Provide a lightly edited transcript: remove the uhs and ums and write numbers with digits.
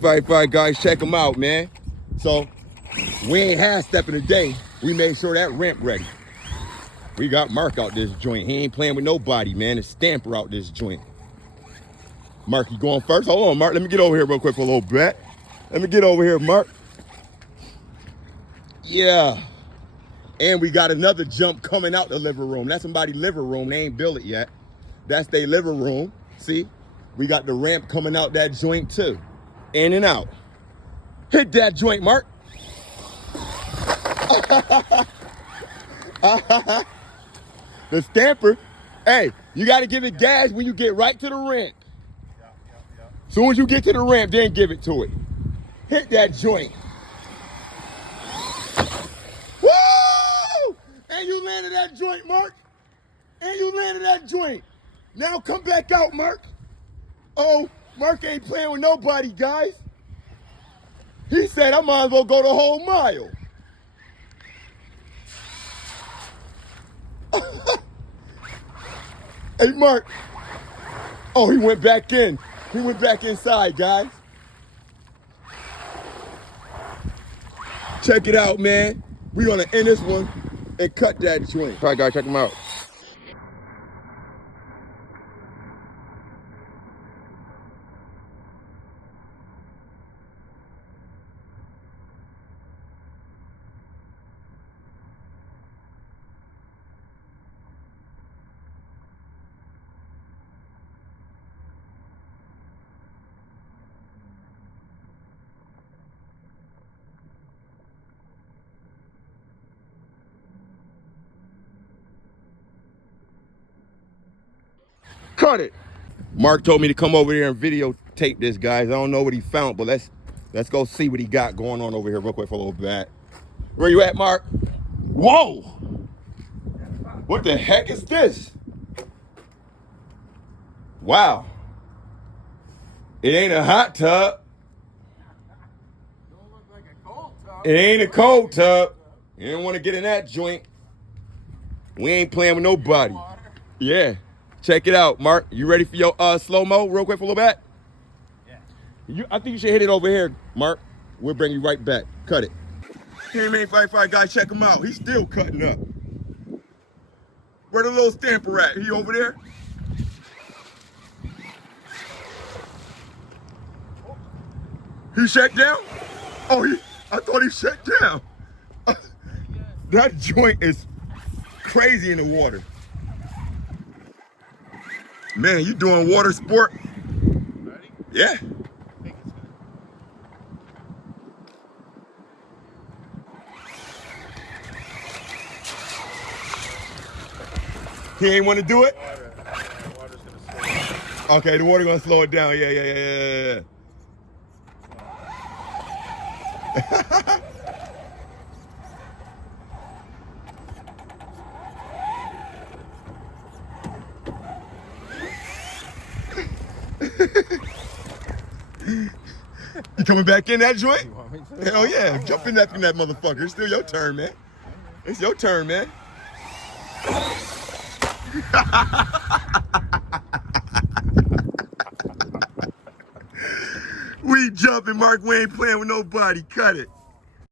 Fight, guys, check them out, man. So we ain't half stepping today. We made sure that ramp ready. We got Mark out this joint. He ain't playing with nobody, man. It's Stamper out this joint. Mark, you going first? Hold on, Mark. Let me get over here real quick for a little bit. Let me get over here, Mark. Yeah. And we got another jump coming out the living room. That's somebody's living room. They ain't built it yet. That's their living room. See? We got the ramp coming out that joint too. In and out. Hit that joint, Mark. The Stamper. Hey, you got to give it gas when you get right to the ramp. Soon as you get to the ramp, then give it to it. Hit that joint. Woo! And you landed that joint, Mark. And you landed that joint. Now come back out, Mark. Oh, Mark ain't playing with nobody, guys. He said I might as well go the whole mile. Hey, Mark. Oh, he went back in. He went back inside, guys. Check it out, man. We're going to end this one and cut that joint. All right, guys, check him out. Cut it. Mark told me to come over here and videotape this, guys. I don't know what he found, but let's go see what he got going on over here real quick for a little bit. Where you at, Mark? Whoa! What the heck is this? Wow. It ain't a hot tub. Don't look like a cold tub. It ain't a cold tub. You don't want to get in that joint. We ain't playing with nobody. Yeah. Check it out, Mark. You ready for your slow-mo real quick for a little bit? Yeah. I think you should hit it over here, Mark. We'll bring you right back. Cut it. Hey, man, fight, guys, check him out. He's still cutting up. Where the little Stamper at? He over there? He shut down? Oh, I thought he shut down. That joint is crazy in the water. Man, you doing water sport? Ready? Yeah. He ain't want to do it? Water's gonna slow down. Okay, the water gonna slow it down. Yeah. You coming back in that joint? You want me to? Hell yeah, jump in that motherfucker. It's still your turn, man. It's your turn, man. We jumping, Mark. We ain't playing with nobody. Cut it.